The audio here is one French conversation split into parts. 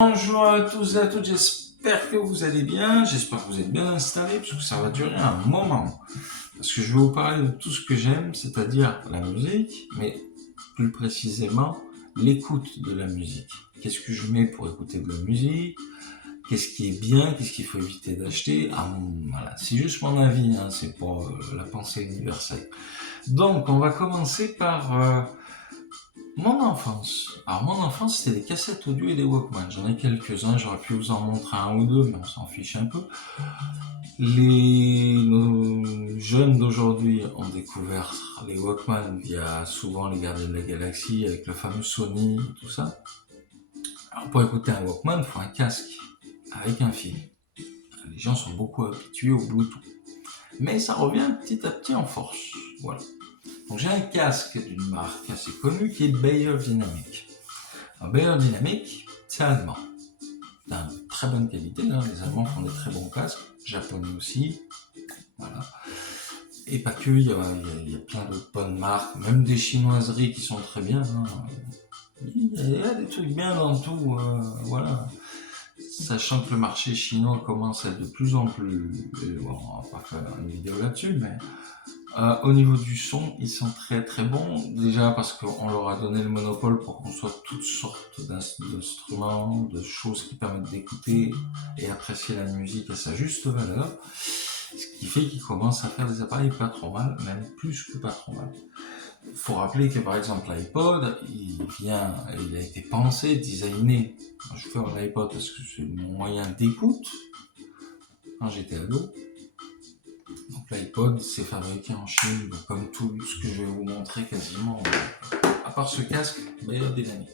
Bonjour à tous et à toutes, j'espère que vous allez bien, j'espère que vous êtes bien installés, parce que ça va durer un moment. Parce que je vais vous parler de tout ce que j'aime, c'est-à-dire la musique, mais plus précisément l'écoute de la musique. Qu'est-ce que je mets pour écouter de la musique? Qu'est-ce qui est bien? Qu'est-ce qu'il faut éviter d'acheter? Voilà, c'est juste mon avis, hein, c'est pas la pensée universelle. Donc, on va commencer par mon enfance. Alors, mon enfance, c'était des cassettes audio et des Walkman. J'en ai quelques-uns, j'aurais pu vous en montrer un ou deux, mais on s'en fiche un peu. Nos jeunes d'aujourd'hui ont découvert les Walkman via souvent les Gardiens de la Galaxie avec le fameux Sony, tout ça. Alors, pour écouter un Walkman, il faut un casque avec un fil. Les gens sont beaucoup habitués au Bluetooth. Mais ça revient petit à petit en force. Voilà. Donc j'ai un casque d'une marque assez connue qui est Bayer Dynamic. Alors Bayer Dynamic, c'est allemand. C'est de très bonne qualité, hein. Les Allemands font des très bons casques, japonais aussi. Voilà. Et pas que, il y a plein de bonnes marques, même des chinoiseries qui sont très bien. Hein. Il y a des trucs bien dans tout, voilà. Sachant que le marché chinois commence à être de plus en plus... Bon, on va pas faire une vidéo là-dessus, mais au niveau du son, ils sont très très bons. Déjà parce qu'on leur a donné le monopole pour qu'on soit toutes sortes d'instruments, de choses qui permettent d'écouter et apprécier la musique à sa juste valeur. Ce qui fait qu'ils commencent à faire des appareils pas trop mal, même plus que pas trop mal. Il faut rappeler que par exemple l'iPod, il a été pensé, designé. Je fais l'iPod parce que c'est mon moyen d'écoute quand j'étais ado. Donc l'iPod, c'est fabriqué en Chine, donc comme tout ce que je vais vous montrer quasiment. À part ce casque, Bayer Dynamic,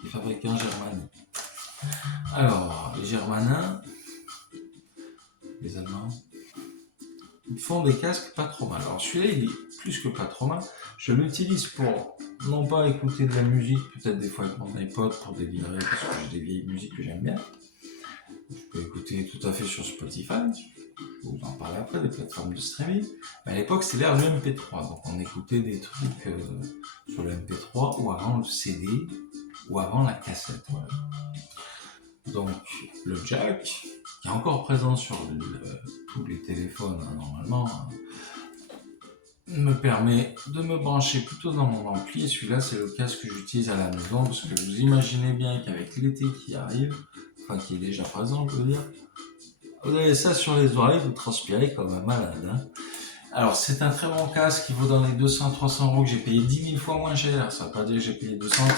qui est fabriqué en Germanie. Alors, les Germanins, les Allemands, ils font des casques pas trop mal. Alors celui-là, il est plus que pas trop mal. Je l'utilise pour, non pas écouter de la musique, peut-être des fois avec mon iPod pour délirer, parce que j'ai des vieilles musiques que j'aime bien. Je peux écouter tout à fait sur Spotify. Je vais vous en parler après, des plateformes de streaming. Mais à l'époque, c'était l'ère du MP3. Donc on écoutait des trucs sur le MP3 ou avant le CD ou avant la cassette. Voilà. Donc le jack, qui est encore présent sur tous les téléphones normalement, me permet de me brancher plutôt dans mon ampli. Et celui-là, c'est le casque que j'utilise à la maison parce que vous imaginez bien qu'avec l'été qui arrive, enfin qui est déjà présent, je veux dire, vous avez ça sur les oreilles, vous transpirez comme un malade. Hein. Alors, c'est un très bon casque qui vaut dans les 200-300 euros que j'ai payé 10 000 fois moins cher. Ça ne veut pas dire que j'ai payé 200 euros.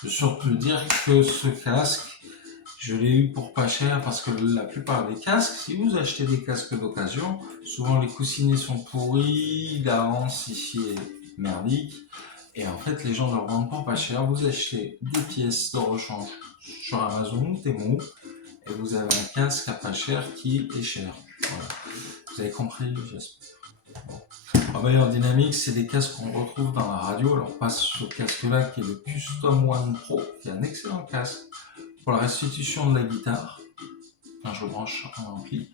Je veux surtout dire que ce casque, je l'ai eu pour pas cher parce que la plupart des casques, si vous achetez des casques d'occasion, souvent les coussinets sont pourris, la hanse ici est merdique. Et en fait, les gens ne leur vendent pas cher. Vous achetez 2 pièces de rechange sur Amazon ou Temu et vous avez un casque à pas cher qui est cher. Voilà. Vous avez compris, j'espère. Bon. Bayer Dynamic, c'est des casques qu'on retrouve dans la radio. Alors, pas ce casque-là qui est le Custom One Pro, qui est un excellent casque pour la restitution de la guitare. Quand je branche en ampli,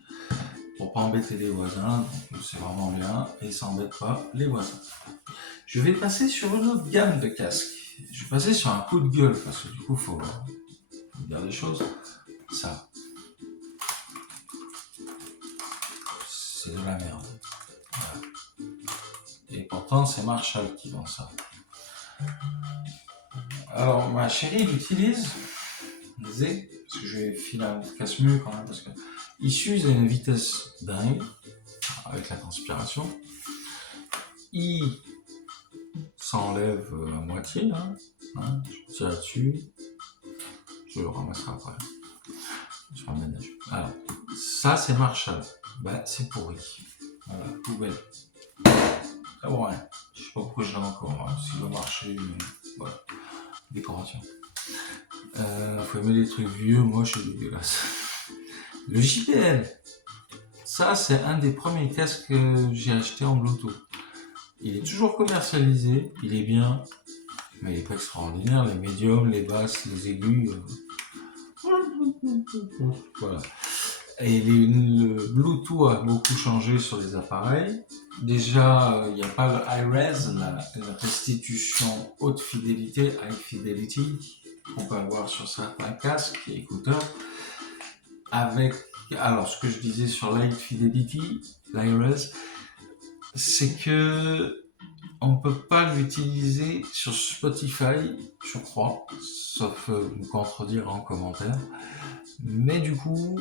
pour pas embêter les voisins, donc c'est vraiment bien et ça embête pas les voisins. Je vais passer sur une autre gamme de casques. Je vais passer sur un coup de gueule parce que du coup, faut dire des choses. Ça, c'est de la merde. Voilà. Et pourtant, c'est Marshall qui vend ça. Alors, ma chérie l'utilise, parce que je vais filer un casse-mieux quand même, parce qu'il s'use à une vitesse dingue, avec la transpiration. Il s'enlève à moitié, là. Hein, je tire là-dessus. Je le ramasserai après. Je ménage. Alors, ça, c'est Marshall. Ben, c'est pourri. Voilà, poubelle. Ah ouais, je sais pas pourquoi je l'ai encore. Hein. S'il va marcher, voilà. Décoration. Faut aimer les trucs vieux, moches et dégueulasses. Le JBL. Ça, c'est un des premiers casques que j'ai acheté en Bluetooth. Il est toujours commercialisé, il est bien, mais il n'est pas extraordinaire. Les médiums, les basses, les aigus. Voilà. Et le Bluetooth a beaucoup changé sur les appareils. Déjà, il n'y a pas le high res, la restitution haute fidélité, high fidelity. qu'on peut avoir sur certains casques et écouteurs. Avec, alors ce que je disais sur Light Fidelity, l'IRS, c'est que on peut pas l'utiliser sur Spotify, je crois, sauf me contredire en commentaire. Mais du coup,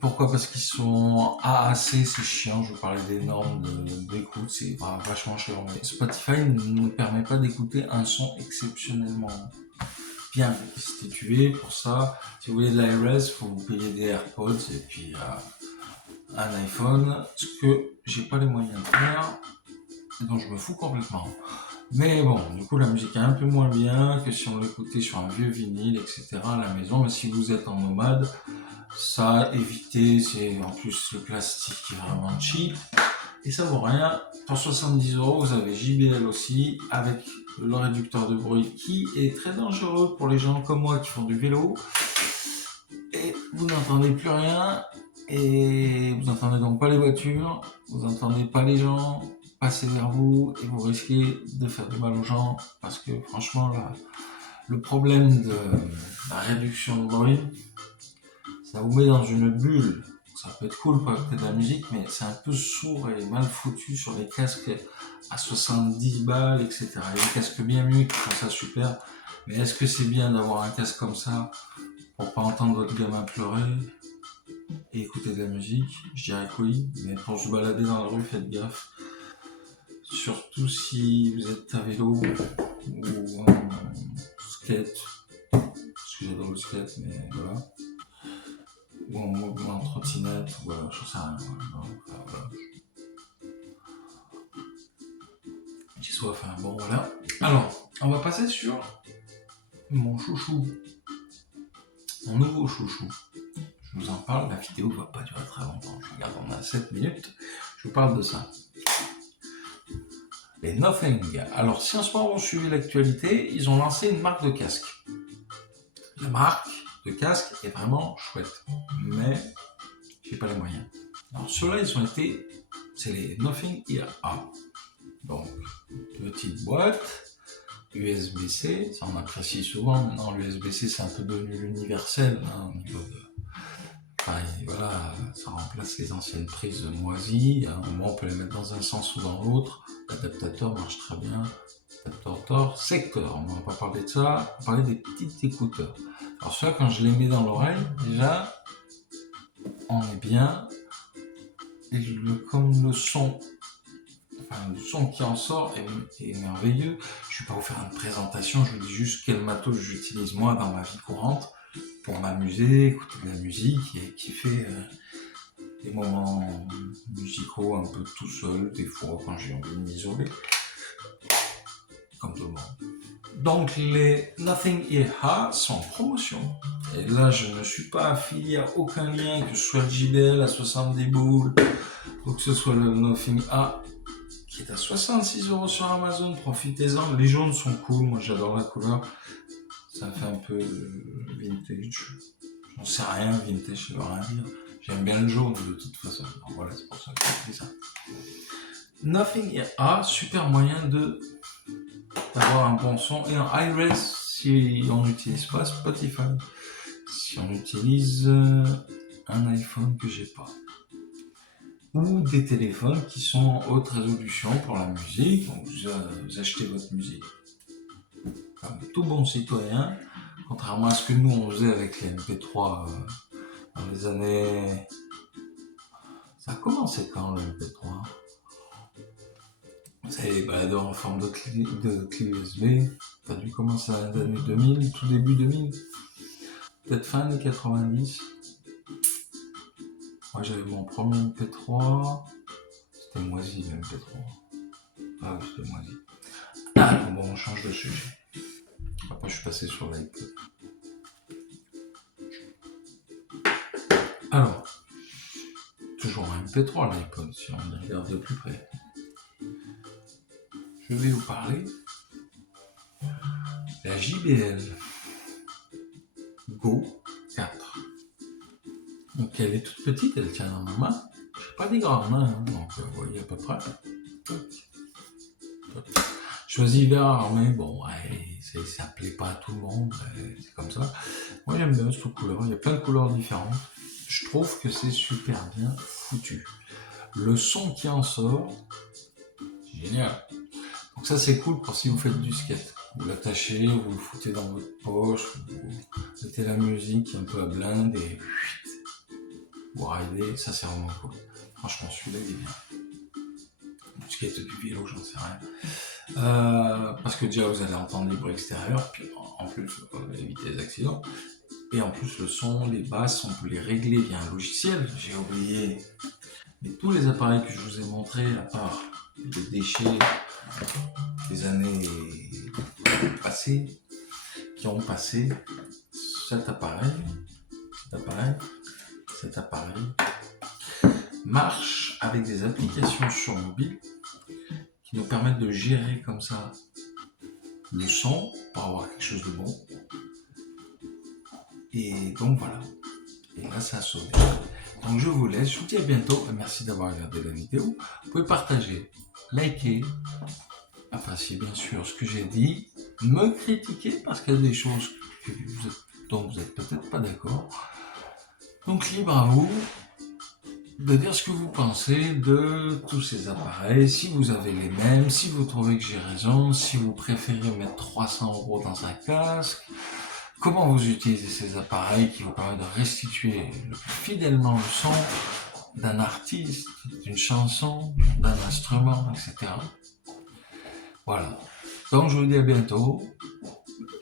pourquoi? Parce qu'ils sont AAC, c'est chiant, je vous parlais des normes d'écoute, c'est vachement chiant. Mais Spotify ne permet pas d'écouter un son exceptionnellement bien restitué. Pour ça, si vous voulez de l'IRS, il faut vous payer des AirPods et puis un iPhone, ce que j'ai pas les moyens de faire, et dont je me fous complètement. Mais bon, du coup, la musique est un peu moins bien que si on l'écoutait sur un vieux vinyle, etc. à la maison. Mais si vous êtes en nomade, ça, évitez. C'est en plus le plastique qui est vraiment cheap. Et ça vaut rien. Pour 70€, vous avez JBL aussi, avec le réducteur de bruit qui est très dangereux pour les gens comme moi qui font du vélo. Et vous n'entendez plus rien. Et vous n'entendez donc pas les voitures, vous n'entendez pas les gens passer vers vous et vous risquez de faire du mal aux gens parce que franchement là, le problème de la réduction de bruit, ça vous met dans une bulle. Ça peut être cool pour écouter de la musique, mais c'est un peu sourd et mal foutu sur les casques à 70 balles, etc. Il y a des casques bien mieux qui font ça super, mais est-ce que c'est bien d'avoir un casque comme ça pour pas entendre votre gamin pleurer et écouter de la musique? Je dirais que oui, mais pour se balader dans la rue, faites gaffe. Surtout si vous êtes à vélo ou en skate, parce que j'adore le skate, mais voilà. Ou en trottinette, voilà, je sais rien. Voilà. J'ai soif, hein. Bon voilà. Alors, on va passer sur mon chouchou. Mon nouveau chouchou. Je vous en parle, la vidéo ne va pas durer très longtemps. Je regarde, on a 7 minutes. Je vous parle de ça. Les Nothing. Alors, si en ce moment vous suivez l'actualité, ils ont lancé une marque de casque. La marque de casque est vraiment chouette, mais j'ai pas les moyens. Alors, ceux-là, ils ont été, c'est les Nothing Ear A. Donc, petite boîte, USB-C, ça on apprécie souvent. Maintenant, l'USB-C, c'est un peu devenu l'universel, hein, au niveau de. Pareil, voilà, ça remplace les anciennes prises moisies. À un moment, on peut les mettre dans un sens ou dans l'autre. L'adaptateur marche très bien. Adaptateur secteur, on va pas parler de ça, on va parler des petits écouteurs. Alors ça, quand je les mets dans l'oreille, déjà, on est bien. Et comme le son qui en sort est merveilleux. Je ne vais pas vous faire une présentation, je vous dis juste quel matos j'utilise moi dans ma vie courante pour m'amuser, écouter de la musique et kiffer des moments musicaux un peu tout seul, des fois quand j'ai envie de m'isoler, comme tout le monde. Donc les Nothing Ear A sont en promotion. Et là, je ne suis pas affilié à aucun lien, que ce soit le JBL à 70 boules, ou que ce soit le Nothing A qui est à 66€ sur Amazon. Profitez-en. Les jaunes sont cool, moi j'adore la couleur. Ça fait un peu vintage. J'en sais rien, vintage, ça veut rien dire. J'aime bien le jaune de toute façon. Donc voilà, c'est pour ça que j'ai fait ça. Nothing Ear A, super moyen d'avoir un bon son. Et en iRes, si on n'utilise pas Spotify, si on utilise un iPhone que j'ai pas, ou des téléphones qui sont en haute résolution pour la musique. Donc vous achetez votre musique comme tout bon citoyen, contrairement à ce que nous on faisait avec les MP3 dans les années. Ça a commencé quand le MP3? Vous savez, les baladeurs en forme de clé USB, ça a dû commencer dans les années 2000, tout début 2000, peut-être fin des 90. Moi j'avais mon premier MP3, c'était moisi le MP3. Ah oui, c'était moisi. Ah bon, on change de sujet. Après je suis passé sur l'iPod. Alors, toujours un MP3 l'iPod, si on y regarde de plus près. Je vais vous parler de la JBL Go 4. Donc elle est toute petite, elle tient dans ma main. Je n'ai pas des grandes mains, hein, donc vous voyez à peu près. choisi vert, mais bon, ouais, ça plaît pas à tout le monde, c'est comme ça. Moi j'aime bien cette couleur, il y a plein de couleurs différentes. Je trouve que c'est super bien foutu. Le son qui en sort, génial. Donc ça c'est cool pour si vous faites du skate. Vous l'attachez, vous le foutez dans votre poche, vous mettez la musique un peu à blinde et vous ridez, ça c'est vraiment cool. Franchement celui-là il est bien. Du skate, du vélo, j'en sais rien. Parce que déjà vous allez entendre les bruits extérieurs, puis en plus vous allez éviter les accidents. Et en plus le son, les basses, on peut les régler via un logiciel. J'ai oublié. Mais tous les appareils que je vous ai montrés, à part les déchets des années passées, qui ont passé, cet appareil marche avec des applications sur mobile qui nous permettent de gérer comme ça le son pour avoir quelque chose de bon. Et donc voilà. Et là ça a sonné. Donc je vous laisse, je vous dis à bientôt. Merci d'avoir regardé la vidéo. Vous pouvez partager, liker, apprécier bien sûr ce que j'ai dit, me critiquer parce qu'il y a des choses dont vous n'êtes peut-être pas d'accord. Donc libre à vous de dire ce que vous pensez de tous ces appareils, si vous avez les mêmes, si vous trouvez que j'ai raison, si vous préférez mettre 300 € dans un casque, comment vous utilisez ces appareils qui vous permettent de restituer le plus fidèlement le son d'un artiste, d'une chanson, d'un instrument, etc. Voilà. Donc je vous dis à bientôt,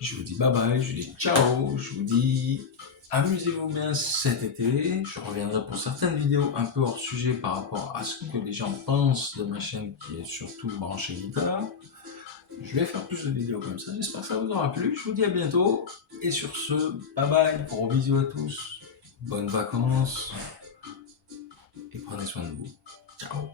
je vous dis bye bye, je vous dis ciao, je vous dis amusez-vous bien cet été. Je reviendrai pour certaines vidéos un peu hors sujet par rapport à ce que les gens pensent de ma chaîne qui est surtout branchée guitare. Je vais faire plus de vidéos comme ça, j'espère que ça vous aura plu. Je vous dis à bientôt et sur ce, bye bye, gros bisous à tous, bonnes vacances et prenez soin de vous. Ciao.